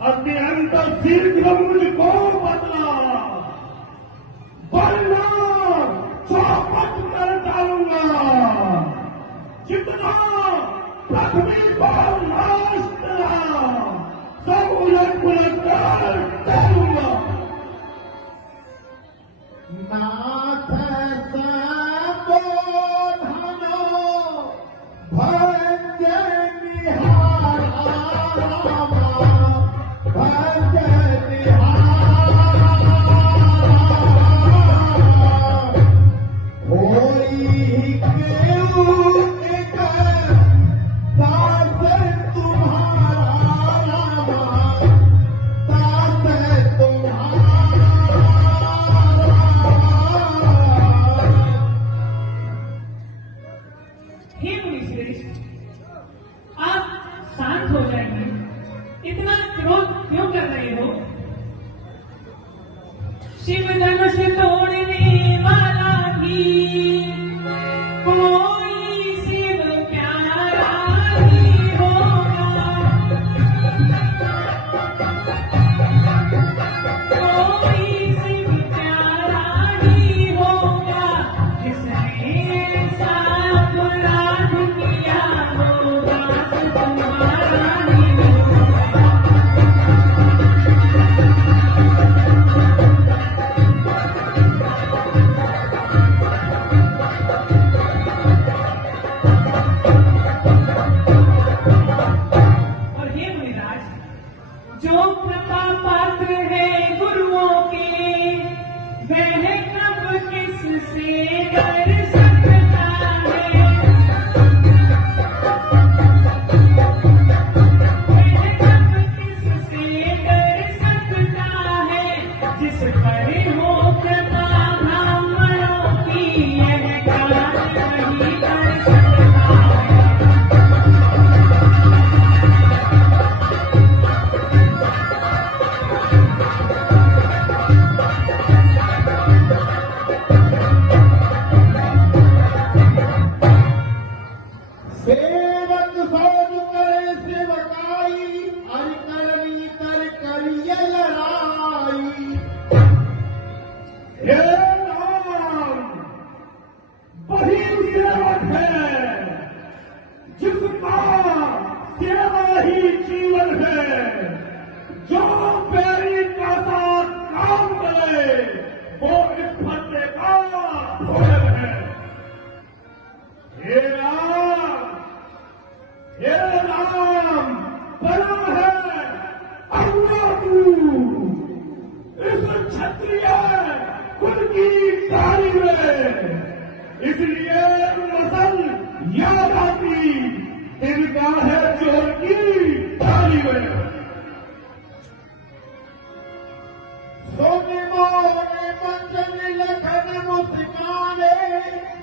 अत्यंत शीघ्र मुझको बदला, वरना चौपट कर डालूंगा। जितना पृथ्वी पर नाश करा, सब उलट पुलट कर डालूंगा। नाथ सबो धनो भज निहारा, भज निहारा। होई केहू एक दास तुम्हारा, दास तुम्हारा। हे मुनिश्रेष्ठ, आप शांत हो जाइए। इतना क्रोध क्यों कर रहे हो? शिव धनुष तोड़ने वाला भी कोई शिव प्यारा ही होगा, कोई शिव प्यारा ही होगा। जिसने ऐसा अपराध किया होगा, तुम्हारा ही होगा। और हे मुनिराज, जो कृपा पात्र है गुरुओं के, वह कब किससे डर सकता है? वह कब किससे डर सकता है? जिस पर हो कृपा ब्राह्मणों की, यह काज वही कर सकता है। सेवक सोच करे सेवकाई, हरि करनी कर करिय लड़ाई। हे राम, वही सेवक है जिसका सेवा ही जीवन है। जो पैरी का साथ काम करे, वो इस फंदे का भोजन है। हे राम, बना है अरुणा तू इस क्षत्रिय कुल की तारी में, इसलिए मसल याद आती तिनका है चोर की तारी में। सोने मोने मंजन लखन मुस्काने,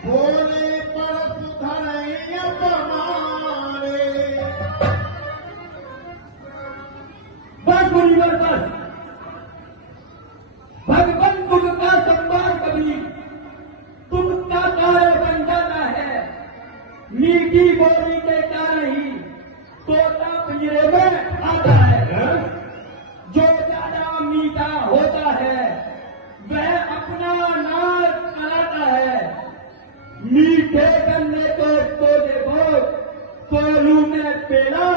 भोले पर सुधरे अपमाने। बस मुनिवर बस, भगवान तुम का सम्मान कभी तुमका कार्य बन जाता है। मीठी बोली के कारण ही तोता पिंजरे में आता है। जो ज्यादा मीठा होता है, वह अपना नाश कराता है। मीठे गन्ने को तो देखो, कोलू में पेड़ा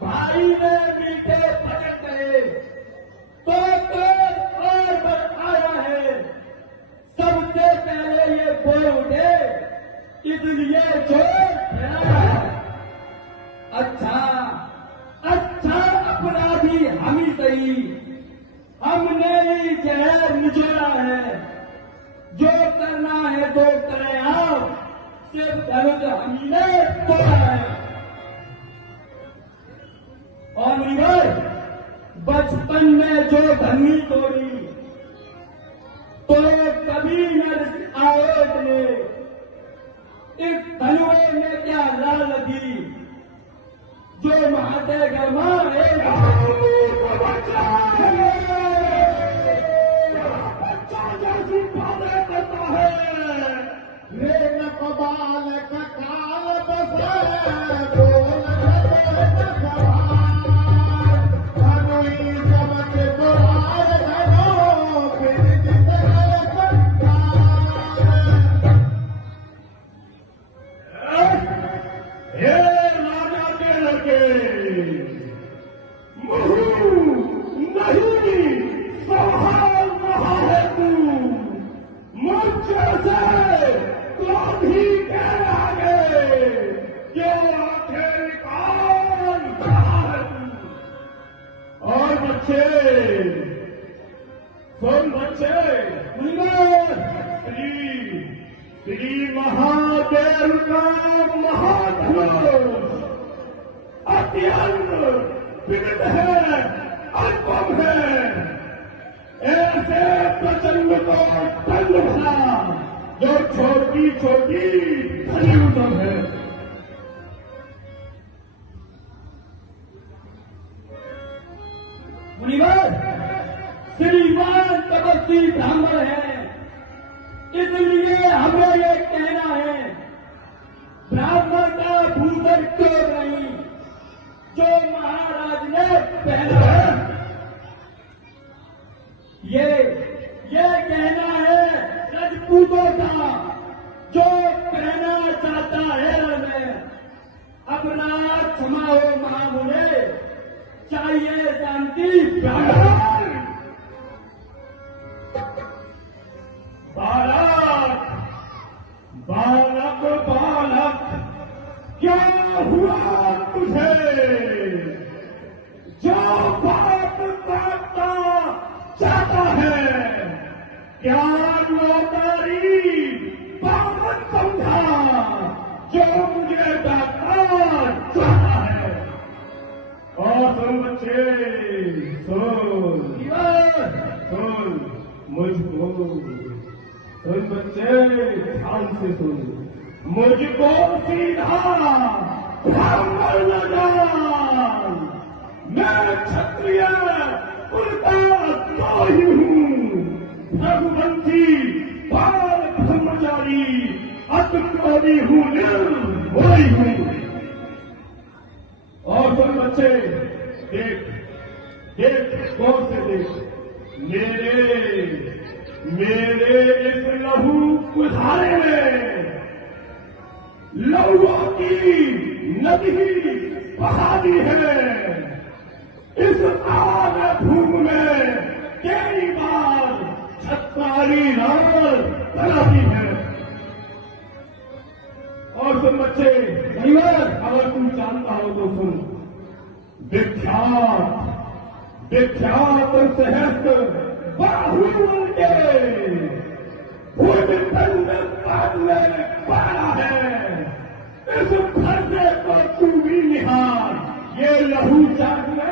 भाई ने मीठे भजन करे तो और पर आया है। सबसे पहले ये बोल उठे, इसलिए जो अच्छा अपराधी हम ही सही, हमने ही जहर निचोड़ा है। जो करना है तो करें आप, सिर्फ धनुष हमने तोड़ा है। और मुनिवर, बचपन में जो धनी तोड़ी, तो कभी न आयोग ने इस धनुए में क्या लाल थी, जो महाते गमाए बच्चा जैसी बातें करता है। श्री महादेव का महाधनुष अत्यंत विविध है, अनुपम है। ऐसे प्रचंड को दंड भरा जो छोटी छोटी धनुषम है। मुनिवर, श्रीमान तपस्वी ब्राह्मण है, इसलिए हमें ये कहना है, ब्राह्मण का भूषण क्यों नहीं जो महाराज ने पहना है। ये कहना है राजपूतों का जो कहना चाहता है हमें। अपराध क्षमा हो महामुने, चाहिए शांति ब्राह्मण। बालक बालक बालक, क्या हुआ तुझे? जो बात काटता चाहता है, क्या नौकरी पावन समझा जो मुझे डाका चाहता है? और सुन बच्चे, सुन मुझको, सुन बच्चे, ध्यान से सुन। मुझको सीधा ब्राह्मण न जान, मैं क्षत्रिय कुल का द्रोही हूँ, रघुवंशी बाल ब्रह्मचारी, अतिक्रोधी हूँ, निर्मोही हूँ। और सुन बच्चे, देख देख गौर से देख, मेरे इस लहू कुल्हाड़े में लहुओं की नदी बहा दी है। इस आग भूमि में तेरी बात छत्तारी रावण बनाती है। और सुन बच्चे, अगर तुम जानता हो तो सुन। विख्यात सहस्त्र बाहुबल के भूमिखंड काटने वाला है। इस फर्जे को तू भी निहार, ये लहू चाटने।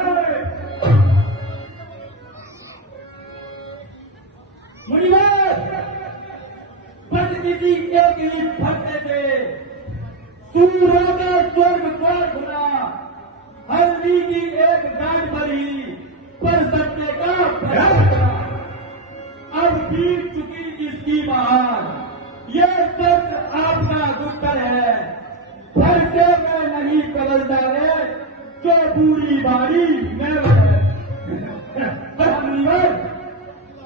मुनिवर, बस किसी एक ही फर्जे से सूर्यों का स्वर्ग द्वार खुला, हल्दी की एक गांठ भरी, पर सत्य का प्रयास करा। अब बीत चुकी जिसकी बहार, यह सत्य आपका दुष्कर है। फर्जे में नहीं बदलता है जो पूरी बारी में है। मुनिवर,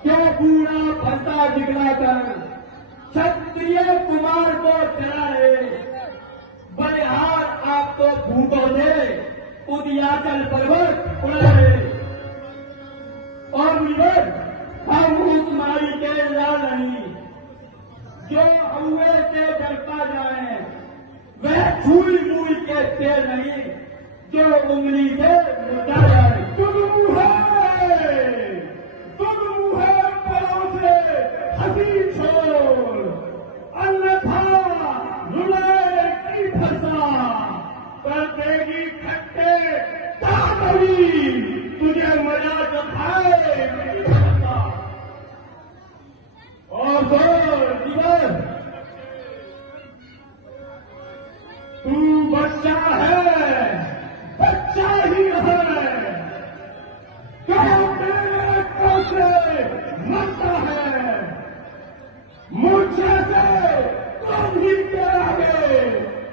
क्यों पूरा फंसा दिखलाकर क्षत्रिय कुमार को डराए? बलिहार आप तो भूतों से उदयाचल पर्वत उड़ाए। और मुनिवर, हम उस माई के लाल नहीं जो हुए से डरता जाए, वह छुई मुई के तेल नहीं जो उंगली से लुटा जाए। तुम मुहे परों से हंसी छोड़, अन्यथा रुलाए की फंसा कर देगी खट्टे ताकवी, तुझे मजा चखाए मेरी फंसा। और तू बच्चा है, बच्चा ही है, क्या मेरे से मरता है? मुझे से तुम ही के आगे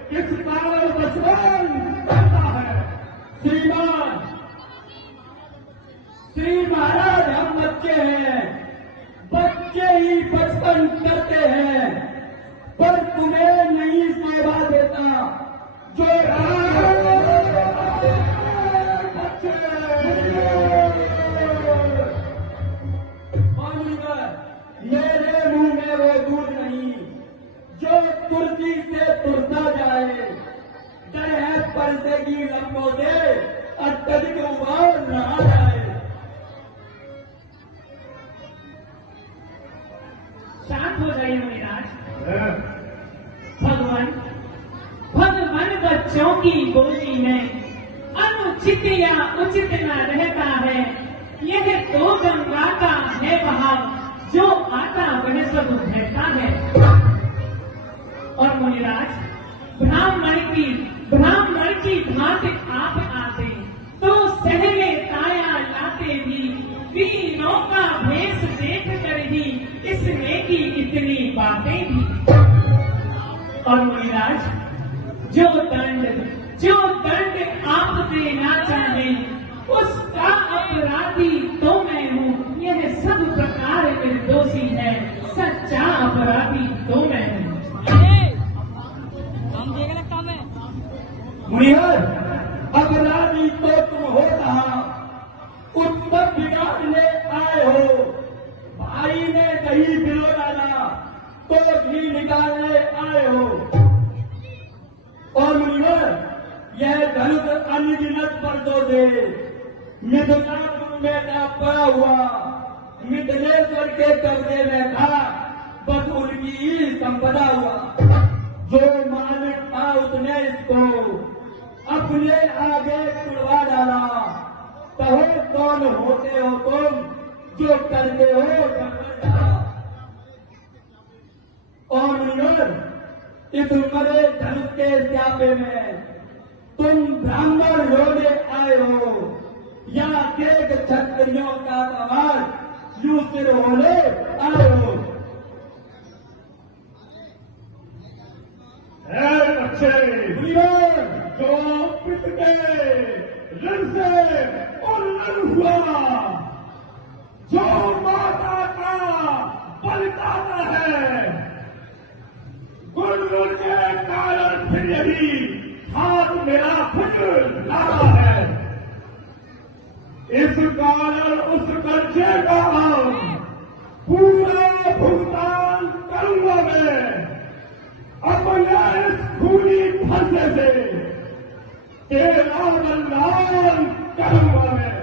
किस कारण बचपन करता है? श्री महाराज, हम बच्चे हैं, बच्चे ही बचपन करते हैं, पर तुम्हें नहीं सेवा देता जो मेरे मुंह में वो दूध नहीं जो तुलसी से तुरता जाए। डर है पर्दे की लंबों से अत्यधिक उबाल रहा जाए। शांत हो जाइए मुनिराज। भगवान भगवान बच्चों की बोली में अनुचित या उचित न रहता है। यह तो गंगा का है बहाव, जो आता वह सब बहता है। और मुनिराज, ब्राह्मण की भांति आप आते तो सहले काया लाते भी, वीरों का भेष देख कर ही इसमें की इतनी बातें भी। और मुनिराज, जो दंड आप देना चाहे उसका अपराधी तो मैं हूँ। यह सब प्रकार निर्दोषी है, सच्चा अपराधी तो मैं हूँ। मुनिवर, अपराधी तो तुम हो रहा, उत्सव बिगाड़ने आए हो। भाई ने कहीं बिलो डाला तो घी निकालने आए हो। और मुनिवर, यह धनुष अनगिनत वर्षों से मिथिलापुर में ना पड़ा हुआ, मिथिलेश्वर के कब्जे में था, बस उनकी ही संपदा हुआ। जो मालिक था उसने इसको अपने आगे तुड़वा डाला। कहो कौन होते हो तुम, जो करते हो गड़बड़ डाला। और मुनिवर, इस मरे धनुष के स्यापे में तुम ब्राह्मण होने आए हो या एक क्षत्रियों का समाज यूं सिर होने आए हो। बच्चे जो पित के ऋण से उल्लंघन हुआ, जो माता का बलिदान है, गुण के कारण फिर यही हाथ मेरा खुद लाता है। इस कारण उस कर्जे का पूरा भुगतान करूंगा मैं अपने इस खूनी फंसे से। तेरा बलिदान करूंगा मैं।